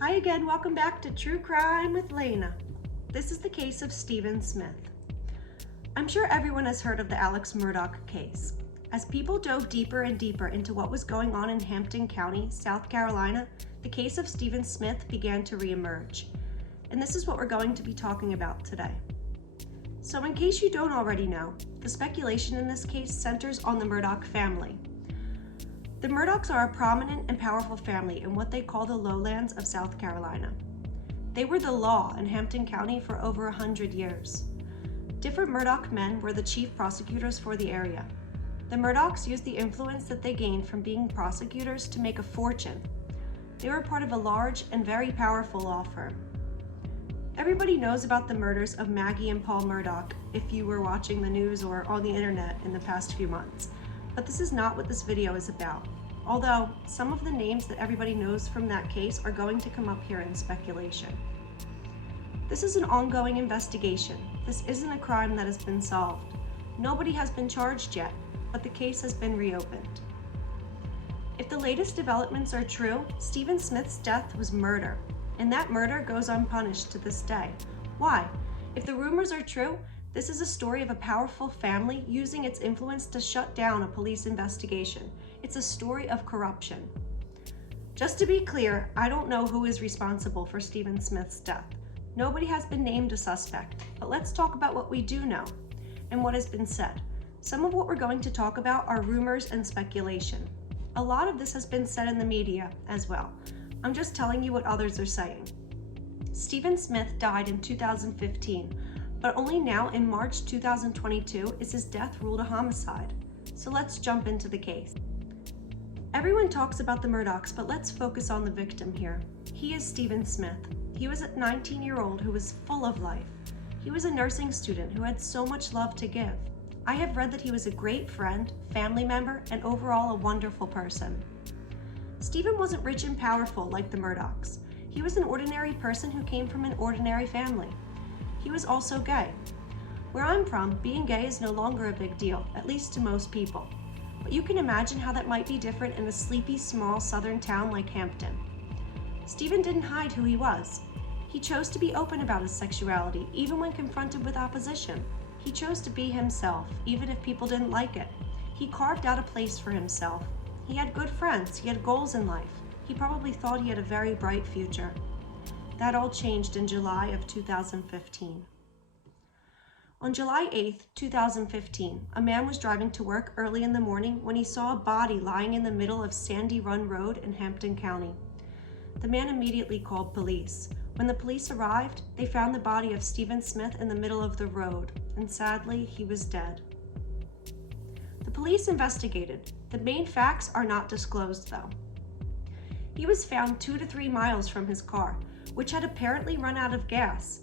Hi again, welcome back to True Crime with Lena. This is the case of Stephen Smith. I'm sure everyone has heard of the Alex Murdoch case. As people dove deeper and deeper into what was going on in Hampton County, South Carolina, the case of Stephen Smith began to reemerge. And this is what we're going to be talking about today. So in case you don't already know, the speculation in this case centers on the Murdoch family. The Murdochs are a prominent and powerful family in what they call the lowlands of South Carolina. They were the law in Hampton County for over 100 years. Different Murdoch men were the chief prosecutors for the area. The Murdochs used the influence that they gained from being prosecutors to make a fortune. They were part of a large and very powerful law firm. Everybody knows about the murders of Maggie and Paul Murdoch if you were watching the news or on the internet in the past few months. But this is not what this video is about. Although, some of the names that everybody knows from that case are going to come up here in speculation. This is an ongoing investigation. This isn't a crime that has been solved. Nobody has been charged yet, but the case has been reopened. If the latest developments are true, Stephen Smith's death was murder, and that murder goes unpunished to this day. Why? If the rumors are true, this is a story of a powerful family using its influence to shut down a police investigation. It's a story of corruption. Just to be clear, I don't know who is responsible for Stephen Smith's death. Nobody has been named a suspect, but let's talk about what we do know and what has been said. Some of what we're going to talk about are rumors and speculation. A lot of this has been said in the media as well. I'm just telling you what others are saying. Stephen Smith died in 2015. But only now in March 2022 is his death ruled a homicide. So let's jump into the case. Everyone talks about the Murdochs, but let's focus on the victim here. He is Stephen Smith. He was a 19-year-old who was full of life. He was a nursing student who had so much love to give. I have read that he was a great friend, family member, and overall a wonderful person. Stephen wasn't rich and powerful like the Murdochs. He was an ordinary person who came from an ordinary family. He was also gay. Where I'm from, being gay is no longer a big deal, at least to most people. But you can imagine how that might be different in a sleepy, small southern town like Hampton. Stephen didn't hide who he was. He chose to be open about his sexuality, even when confronted with opposition. He chose to be himself, even if people didn't like it. He carved out a place for himself. He had good friends, he had goals in life. He probably thought he had a very bright future. That all changed in July of 2015. On July 8th, 2015, a man was driving to work early in the morning when he saw a body lying in the middle of Sandy Run Road in Hampton County. The man immediately called police. When the police arrived, they found the body of Stephen Smith in the middle of the road, and sadly, he was dead. The police investigated. The main facts are not disclosed, though. He was found 2 to 3 miles from his car, which had apparently run out of gas.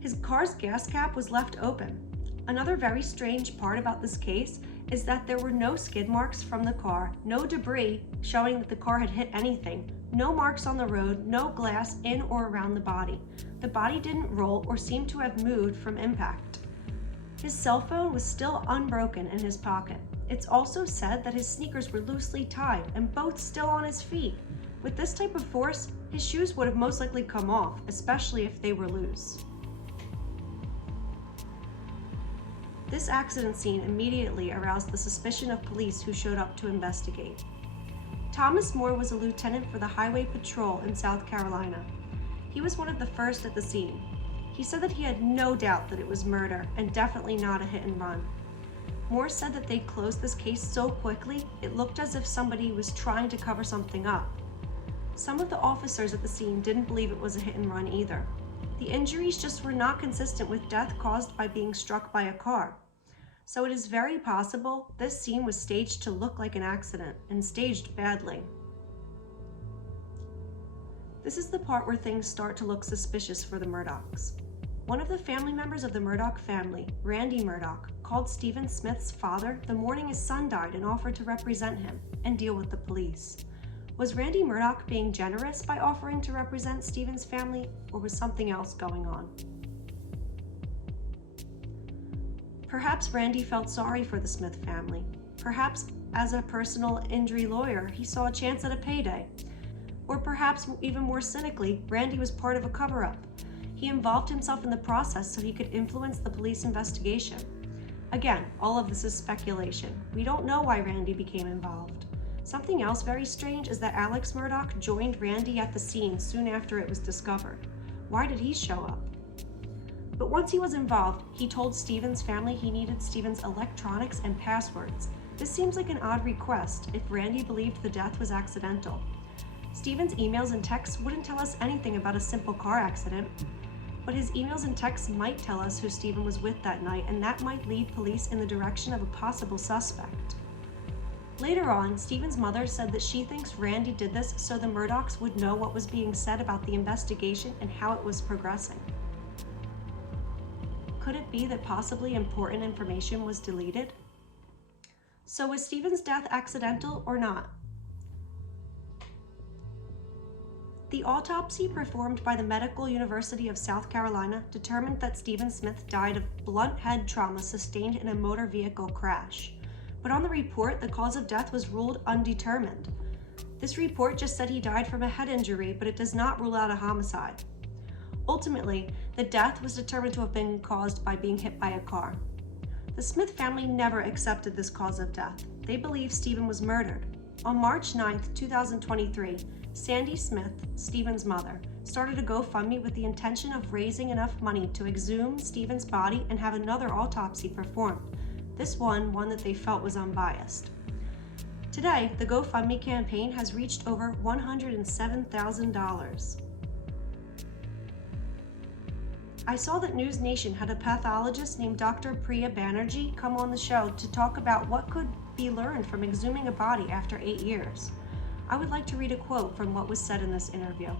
His car's gas cap was left open. Another very strange part about this case is that there were no skid marks from the car, no debris showing that the car had hit anything, no marks on the road, no glass in or around the body. The body didn't roll or seem to have moved from impact. His cell phone was still unbroken in his pocket. It's also said that his sneakers were loosely tied and both still on his feet. With this type of force, his shoes would have most likely come off, especially if they were loose. This accident scene immediately aroused the suspicion of police who showed up to investigate. Thomas Moore was a lieutenant for the Highway Patrol in South Carolina. He was one of the first at the scene. He said that he had no doubt that it was murder and definitely not a hit and run. Moore said that they closed this case so quickly, it looked as if somebody was trying to cover something up. Some of the officers at the scene didn't believe it was a hit and run either. The injuries just were not consistent with death caused by being struck by a car. So it is very possible this scene was staged to look like an accident, and staged badly. This is the part where things start to look suspicious for the Murdochs. One of the family members of the Murdoch family, Randy Murdoch, called Stephen Smith's father the morning his son died and offered to represent him and deal with the police. Was Randy Murdoch being generous by offering to represent Stephen's family, or was something else going on? Perhaps Randy felt sorry for the Smith family. Perhaps as a personal injury lawyer, he saw a chance at a payday. Or perhaps even more cynically, Randy was part of a cover-up. He involved himself in the process so he could influence the police investigation. Again, all of this is speculation. We don't know why Randy became involved. Something else very strange is that Alex Murdoch joined Randy at the scene soon after it was discovered. Why did he show up? But once he was involved, he told Stephen's family he needed Stephen's electronics and passwords. This seems like an odd request if Randy believed the death was accidental. Stephen's emails and texts wouldn't tell us anything about a simple car accident, but his emails and texts might tell us who Stephen was with that night, and that might lead police in the direction of a possible suspect. Later on, Stephen's mother said that she thinks Randy did this so the Murdochs would know what was being said about the investigation and how it was progressing. Could it be that possibly important information was deleted? So was Stephen's death accidental or not? The autopsy performed by the Medical University of South Carolina determined that Stephen Smith died of blunt head trauma sustained in a motor vehicle crash. But on the report, the cause of death was ruled undetermined. This report just said he died from a head injury, but it does not rule out a homicide. Ultimately, the death was determined to have been caused by being hit by a car. The Smith family never accepted this cause of death. They believe Stephen was murdered. On March 9, 2023, Sandy Smith, Stephen's mother, started a GoFundMe with the intention of raising enough money to exhume Stephen's body and have another autopsy performed. This one that they felt was unbiased. Today, the GoFundMe campaign has reached over $107,000. I saw that News Nation had a pathologist named Dr. Priya Banerjee come on the show to talk about what could be learned from exhuming a body after 8 years. I would like to read a quote from what was said in this interview.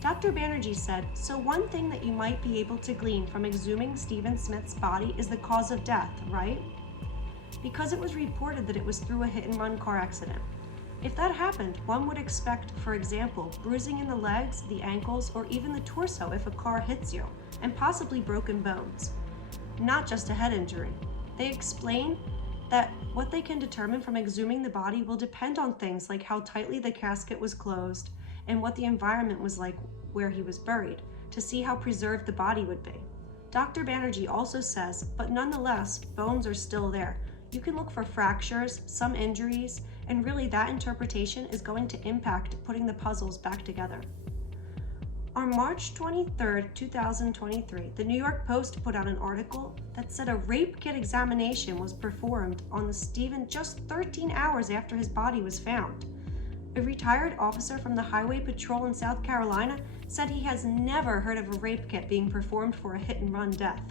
Dr. Banerjee said, "So one thing that you might be able to glean from exhuming Stephen Smith's body is the cause of death, right? Because it was reported that it was through a hit-and-run car accident. If that happened, one would expect, for example, bruising in the legs, the ankles, or even the torso if a car hits you, and possibly broken bones. Not just a head injury." They explain that what they can determine from exhuming the body will depend on things like how tightly the casket was closed and what the environment was like where he was buried, to see how preserved the body would be. Dr. Banerjee also says, but nonetheless, bones are still there. You can look for fractures, some injuries, and really that interpretation is going to impact putting the puzzles back together. On March 23, 2023, the New York Post put out an article that said a rape kit examination was performed on Stephen just 13 hours after his body was found. A retired officer from the Highway Patrol in South Carolina said he has never heard of a rape kit being performed for a hit-and-run death.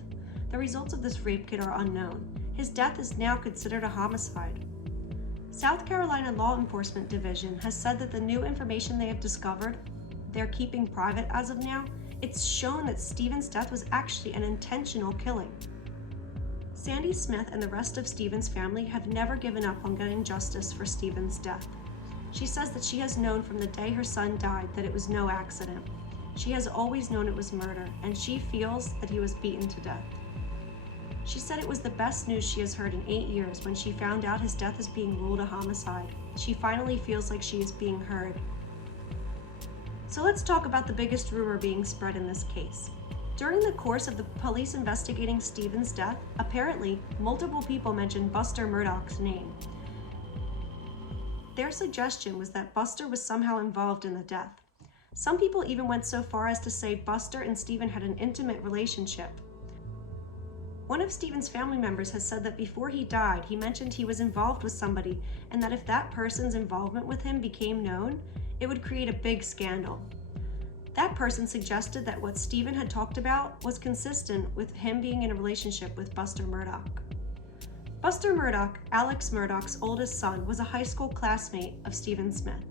The results of this rape kit are unknown. His death is now considered a homicide. South Carolina Law Enforcement Division has said that the new information they have discovered, they're keeping private as of now, it's shown that Stephen's death was actually an intentional killing. Sandy Smith and the rest of Stephen's family have never given up on getting justice for Stephen's death. She says that she has known from the day her son died that it was no accident. She has always known it was murder, and she feels that he was beaten to death. She said it was the best news she has heard in 8 years when she found out his death is being ruled a homicide. She finally feels like she is being heard. So let's talk about the biggest rumor being spread in this case. During the course of the police investigating Stephen's death, apparently multiple people mentioned Buster Murdoch's name. Their suggestion was that Buster was somehow involved in the death. Some people even went so far as to say Buster and Stephen had an intimate relationship. One of Stephen's family members has said that before he died, he mentioned he was involved with somebody, and that if that person's involvement with him became known, it would create a big scandal. That person suggested that what Stephen had talked about was consistent with him being in a relationship with Buster Murdoch. Buster Murdoch, Alex Murdoch's oldest son, was a high school classmate of Stephen Smith.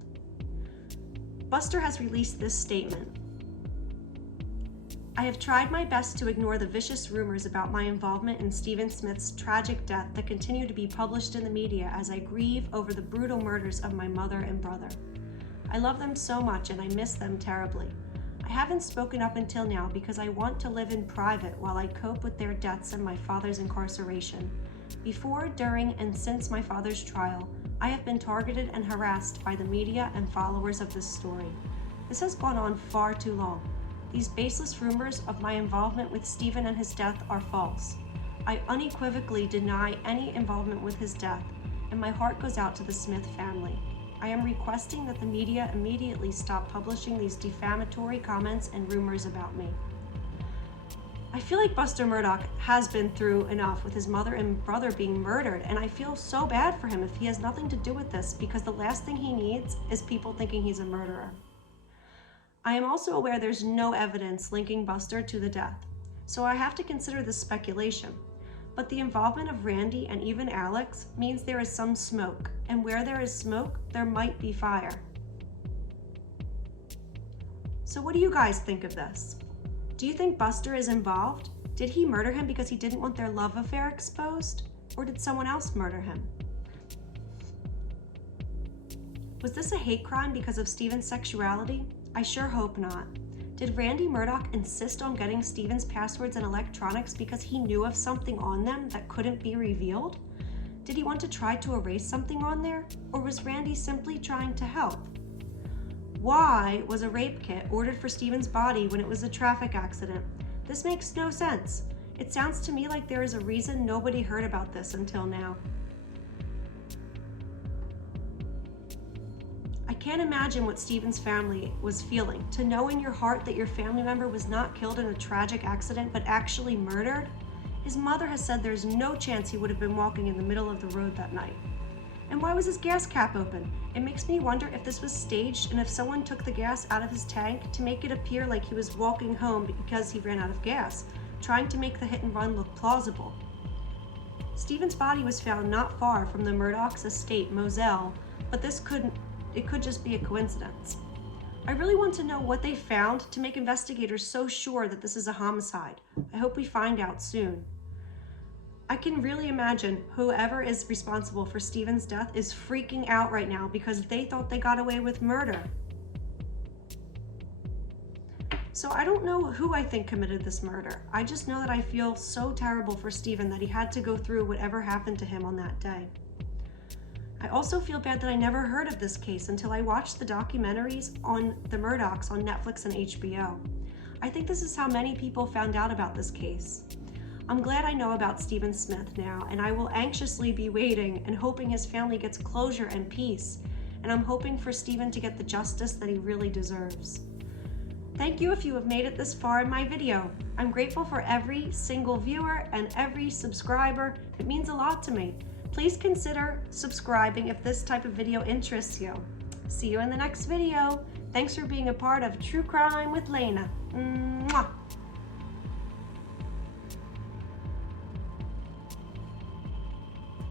Buster has released this statement. "I have tried my best to ignore the vicious rumors about my involvement in Stephen Smith's tragic death that continue to be published in the media as I grieve over the brutal murders of my mother and brother. I love them so much and I miss them terribly. I haven't spoken up until now because I want to live in private while I cope with their deaths and my father's incarceration. Before, during, and since my father's trial, I have been targeted and harassed by the media and followers of this story. This has gone on far too long. These baseless rumors of my involvement with Stephen and his death are false. I unequivocally deny any involvement with his death, and my heart goes out to the Smith family. I am requesting that the media immediately stop publishing these defamatory comments and rumors about me. I feel like Buster Murdoch has been through enough with his mother and brother being murdered, and I feel so bad for him if he has nothing to do with this, because the last thing he needs is people thinking he's a murderer. I am also aware there's no evidence linking Buster to the death, so I have to consider this speculation. But the involvement of Randy and even Alex means there is some smoke, and where there is smoke, there might be fire. So what do you guys think of this? Do you think Buster is involved? Did he murder him because he didn't want their love affair exposed? Or did someone else murder him? Was this a hate crime because of Stephen's sexuality? I sure hope not. Did Randy Murdoch insist on getting Stephen's passwords and electronics because he knew of something on them that couldn't be revealed? Did he want to try to erase something on there? Or was Randy simply trying to help? Why was a rape kit ordered for Stephen's body when it was a traffic accident? This makes no sense. It sounds to me like there is a reason nobody heard about this until now. I can't imagine what Stephen's family was feeling, to know in your heart that your family member was not killed in a tragic accident but actually murdered. His mother has said there's no chance he would have been walking in the middle of the road that night. And why was his gas cap open? It makes me wonder if this was staged and if someone took the gas out of his tank to make it appear like he was walking home because he ran out of gas, trying to make the hit and run look plausible. Stephen's body was found not far from the Murdoch's estate, Moselle, but it could just be a coincidence. I really want to know what they found to make investigators so sure that this is a homicide. I hope we find out soon. I can really imagine whoever is responsible for Stephen's death is freaking out right now because they thought they got away with murder. So I don't know who I think committed this murder. I just know that I feel so terrible for Stephen that he had to go through whatever happened to him on that day. I also feel bad that I never heard of this case until I watched the documentaries on the Murdochs on Netflix and HBO. I think this is how many people found out about this case. I'm glad I know about Stephen Smith now, and I will anxiously be waiting and hoping his family gets closure and peace, and I'm hoping for Stephen to get the justice that he really deserves. Thank you if you have made it this far in my video. I'm grateful for every single viewer and every subscriber. It means a lot to me. Please consider subscribing if this type of video interests you. See you in the next video. Thanks for being a part of True Crime with Lena. Mwah.